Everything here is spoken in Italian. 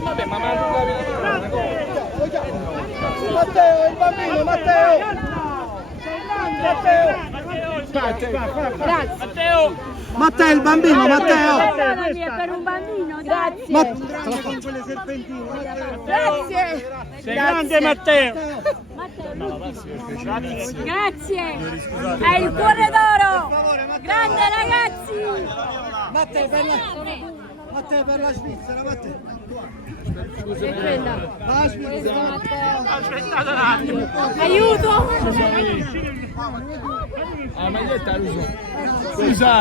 Vabbè, ma Matteo, il bambino, Matteo! Grazie. Matteo, il bambino, Matteo! Per un bambino, grazie. Grazie. Sei grande, Matteo! Grazie. È il cuore d'oro. Grande ragazzi. Matteo per la Svizzera, Matteo! La Svizzera! aspettate un attimo. aiuto. La maglietta la uso. Scusa.